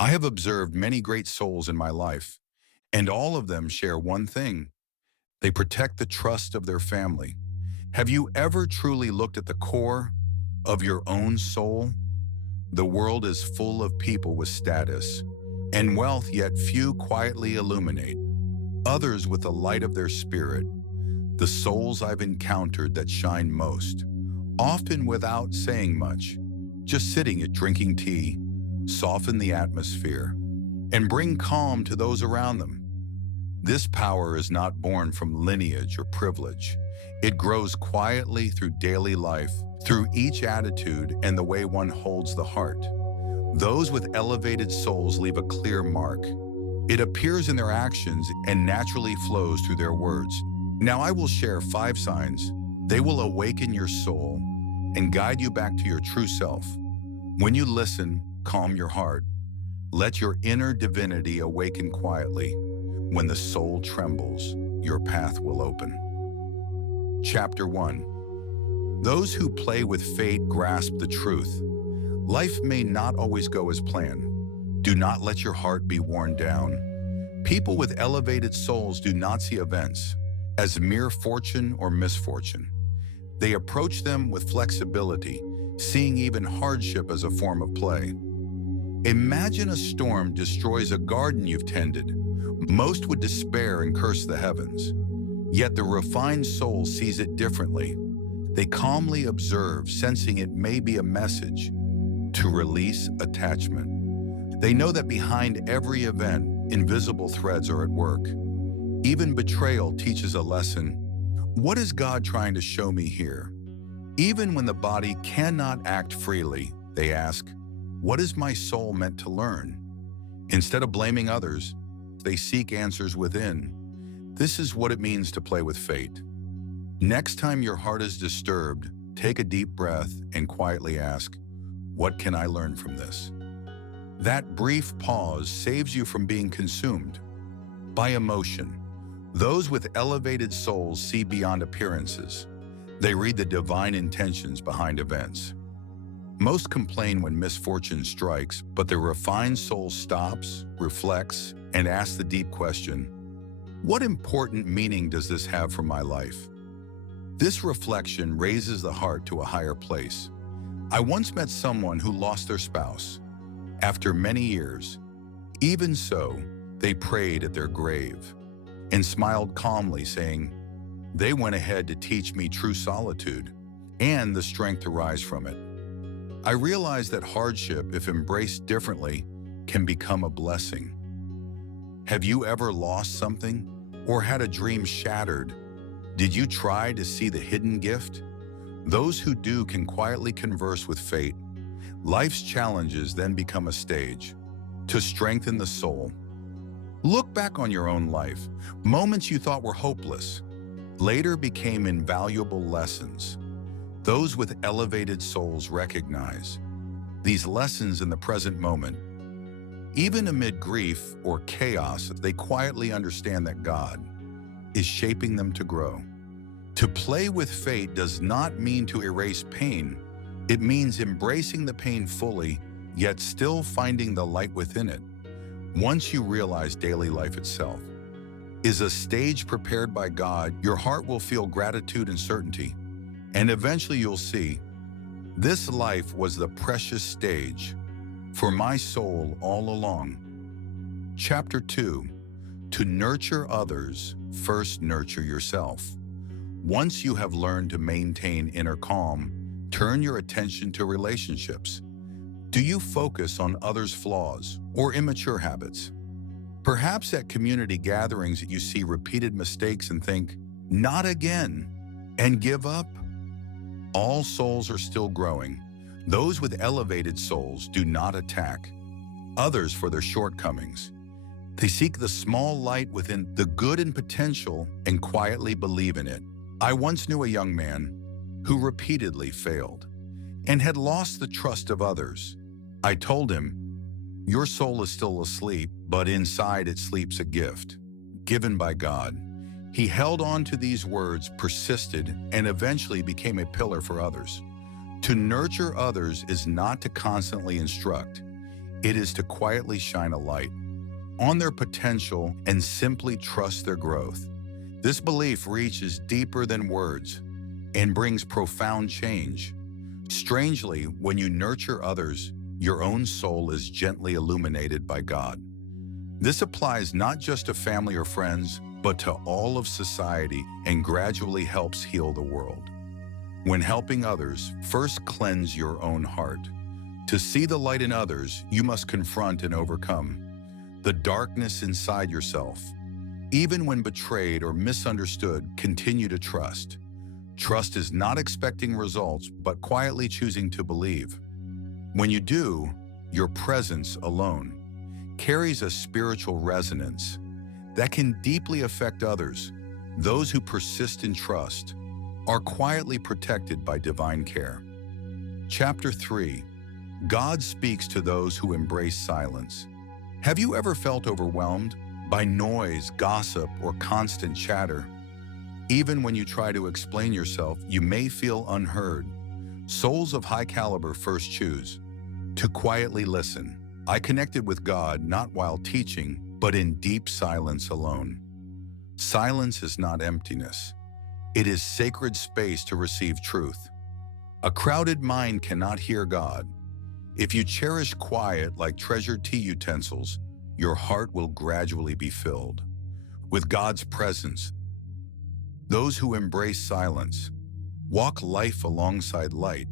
I have observed many great souls in my life, and all of them share one thing. They protect the trust of their family. Have you ever truly looked at the core of your own soul? The world is full of people with status and wealth, yet few quietly illuminate others with the light of their spirit. The souls I've encountered that shine most, often without saying much, just sitting at drinking tea, soften the atmosphere and bring calm to those around them. This power is not born from lineage or privilege. It grows quietly through daily life, through each attitude and the way one holds the heart. Those with elevated souls leave a clear mark. It appears in their actions and naturally flows through their words. Now I will share 5 signs. They will awaken your soul and guide you back to your true self. When you listen, calm your heart. Let your inner divinity awaken quietly. When the soul trembles, your path will open. Chapter 1. Those who play with fate grasp the truth. Life may not always go as planned. Do not let your heart be worn down. People with elevated souls do not see events as mere fortune or misfortune. They approach them with flexibility, seeing even hardship as a form of play. Imagine a storm destroys a garden you've tended. Most would despair and curse the heavens. Yet the refined soul sees it differently. They calmly observe, sensing it may be a message to release attachment. They know that behind every event, invisible threads are at work. Even betrayal teaches a lesson. What is God trying to show me here? Even when the body cannot act freely, they ask, what is my soul meant to learn? Instead of blaming others, they seek answers within. This is what it means to play with fate. Next time your heart is disturbed, take a deep breath and quietly ask, what can I learn from this? That brief pause saves you from being consumed by emotion. Those with elevated souls see beyond appearances. They read the divine intentions behind events. Most complain when misfortune strikes, but the refined soul stops, reflects, and asks the deep question, what important meaning does this have for my life? This reflection raises the heart to a higher place. I once met someone who lost their spouse. After many years, even so, they prayed at their grave and smiled calmly, saying, they went ahead to teach me true solitude and the strength to rise from it. I realized that hardship, if embraced differently, can become a blessing. Have you ever lost something or had a dream shattered? Did you try to see the hidden gift? Those who do can quietly converse with fate. Life's challenges then become a stage to strengthen the soul. Look back on your own life. Moments you thought were hopeless later became invaluable lessons. Those with elevated souls recognize these lessons in the present moment. Even amid grief or chaos, they quietly understand that God is shaping them to grow. To play with fate does not mean to erase pain. It means embracing the pain fully, yet still finding the light within it. Once you realize daily life itself is a stage prepared by God, your heart will feel gratitude and certainty. And eventually you'll see, this life was the precious stage for my soul all along. Chapter 2. To nurture others, first nurture yourself. Once you have learned to maintain inner calm, turn your attention to relationships. Do you focus on others' flaws or immature habits? Perhaps at community gatherings you see repeated mistakes and think, not again, and give up? All souls are still growing. Those with elevated souls do not attack others for their shortcomings. They seek the small light within the good and potential and quietly believe in it. I once knew a young man who repeatedly failed and had lost the trust of others. I told him, your soul is still asleep, but inside it sleeps a gift given by God. He held on to these words, persisted, and eventually became a pillar for others. To nurture others is not to constantly instruct. It is to quietly shine a light on their potential and simply trust their growth. This belief reaches deeper than words and brings profound change. Strangely, when you nurture others, your own soul is gently illuminated by God. This applies not just to family or friends, but to all of society and gradually helps heal the world. When helping others, first cleanse your own heart. To see the light in others, you must confront and overcome the darkness inside yourself. Even when betrayed or misunderstood, continue to trust. Trust is not expecting results, but quietly choosing to believe. When you do, your presence alone carries a spiritual resonance that can deeply affect others. Those who persist in trust are quietly protected by divine care. Chapter 3. God speaks to those who embrace silence. Have you ever felt overwhelmed by noise, gossip, or constant chatter? Even when you try to explain yourself, you may feel unheard. Souls of high caliber first choose to quietly listen. I connected with God not while teaching, but in deep silence alone. Silence is not emptiness. It is sacred space to receive truth. A crowded mind cannot hear God. If you cherish quiet like treasured tea utensils, your heart will gradually be filled with God's presence. Those who embrace silence walk life alongside light.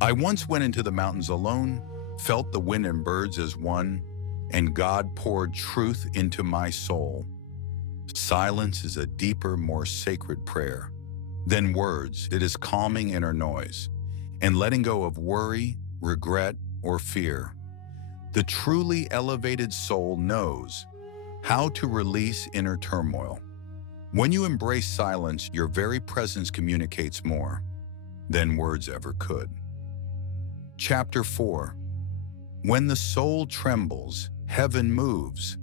I once went into the mountains alone, felt the wind and birds as one, and God poured truth into my soul. Silence is a deeper, more sacred prayer than words. It is calming inner noise and letting go of worry, regret, or fear. The truly elevated soul knows how to release inner turmoil. When you embrace silence, your very presence communicates more than words ever could. Chapter 4. When the soul trembles, heaven moves.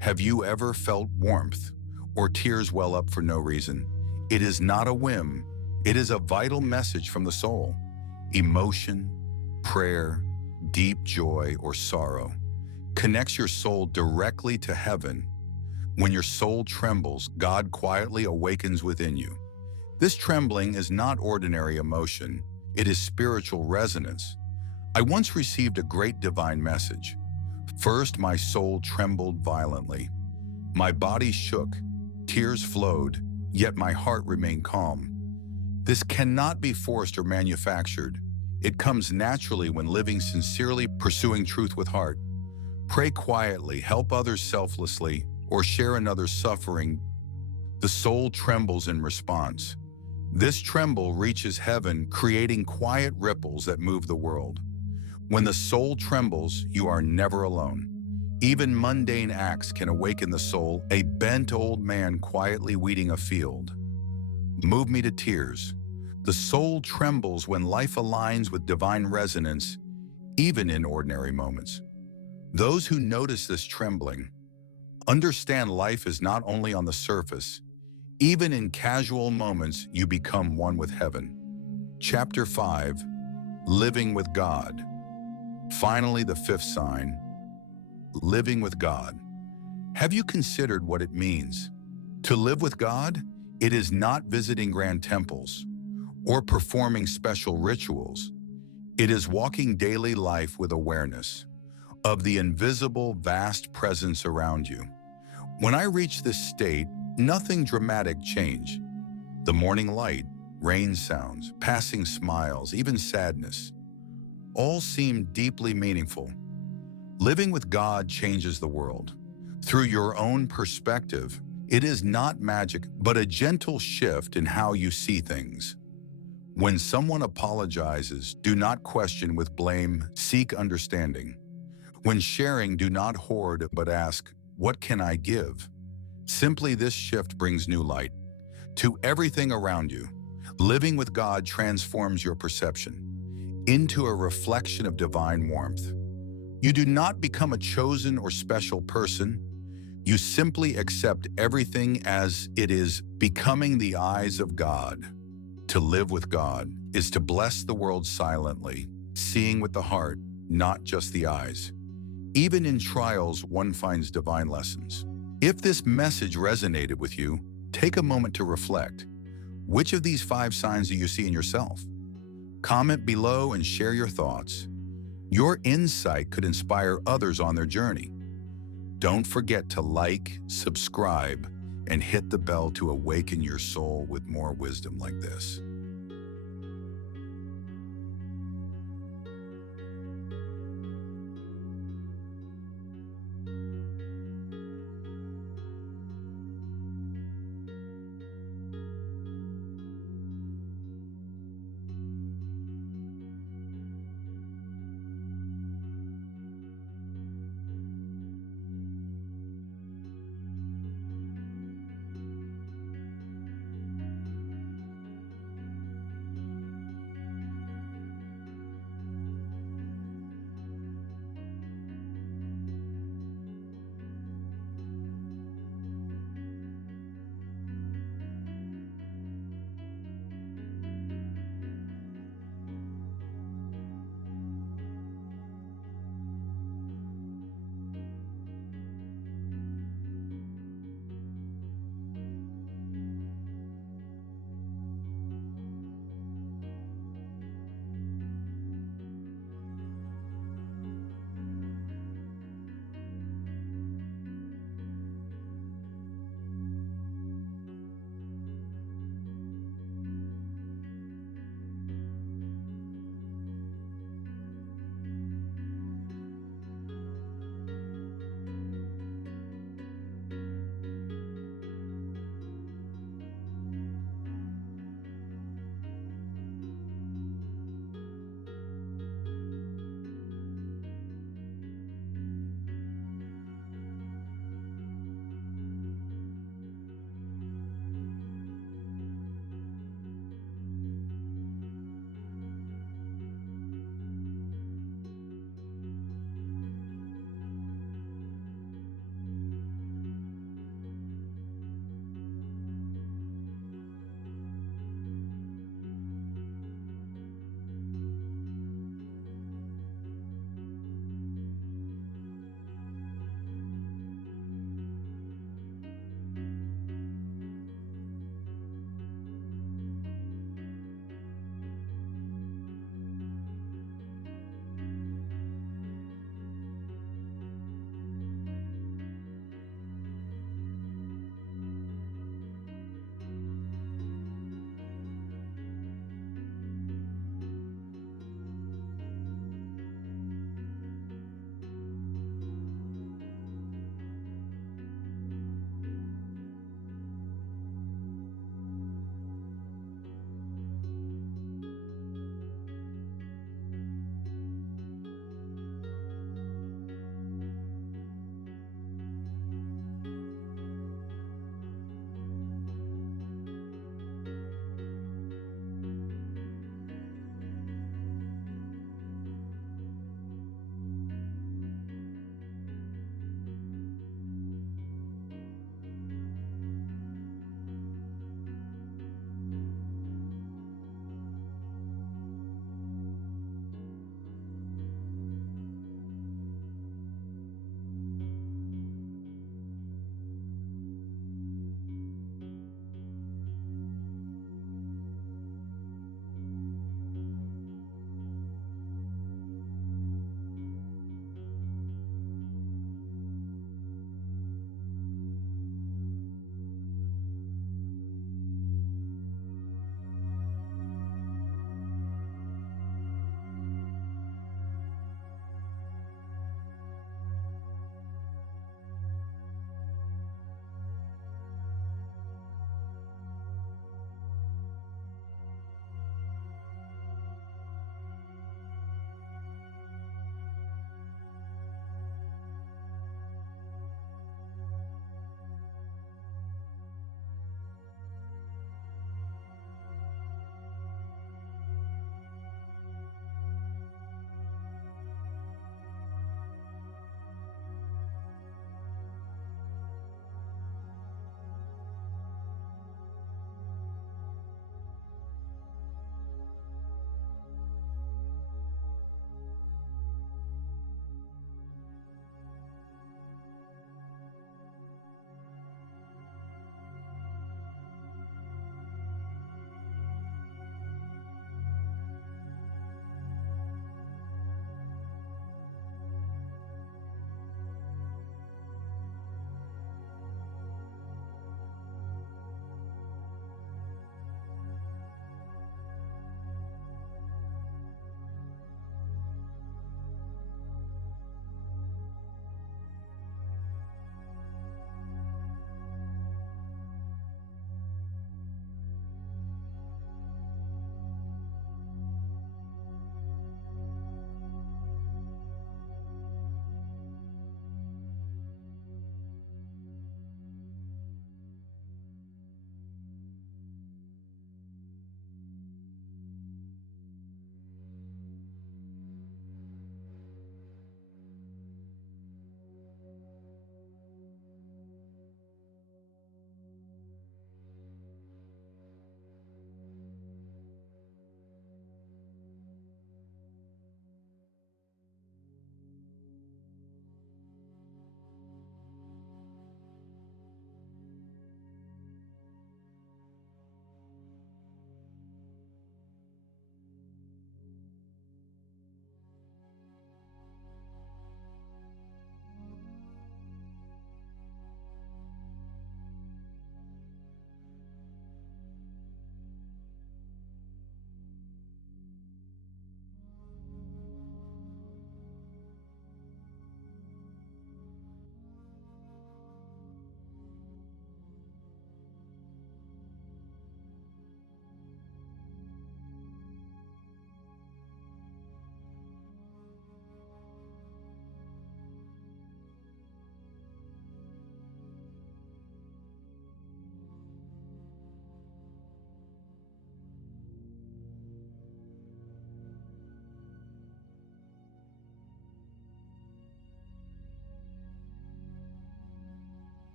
Have you ever felt warmth or tears well up for no reason? It is not a whim. It is a vital message from the soul. Emotion, prayer, deep joy, or sorrow connects your soul directly to heaven. When your soul trembles, God quietly awakens within you. This trembling is not ordinary emotion. It is spiritual resonance. I once received a great divine message. First, my soul trembled violently. My body shook, tears flowed, yet my heart remained calm. This cannot be forced or manufactured. It comes naturally when living sincerely, pursuing truth with heart. Pray quietly, help others selflessly, or share another's suffering. The soul trembles in response. This tremble reaches heaven, creating quiet ripples that move the world. When the soul trembles, you are never alone. Even mundane acts can awaken the soul. A bent old man quietly weeding a field move me to tears. The soul trembles when life aligns with divine resonance, even in ordinary moments. Those who notice this trembling understand life is not only on the surface. Even in casual moments, you become one with heaven. Chapter 5. Living with God. Finally, the fifth sign, living with God. Have you considered what it means to live with God? It is not visiting grand temples or performing special rituals. It is walking daily life with awareness of the invisible, vast presence around you. When I reach this state, nothing dramatic changed. The morning light, rain sounds, passing smiles, even sadness, all seem deeply meaningful. Living with God changes the world. Through your own perspective, it is not magic, but a gentle shift in how you see things. When someone apologizes, do not question with blame, seek understanding. When sharing, do not hoard, but ask, what can I give? Simply this shift brings new light to everything around you. Living with God transforms your perception into a reflection of divine warmth. You do not become a chosen or special person. You simply accept everything as it is, becoming the eyes of God. To live with God is to bless the world silently, seeing with the heart, not just the eyes. Even in trials, one finds divine lessons. If this message resonated with you, take a moment to reflect. Which of these 5 signs do you see in yourself? Comment below and share your thoughts. Your insight could inspire others on their journey. Don't forget to like, subscribe, and hit the bell to awaken your soul with more wisdom like this.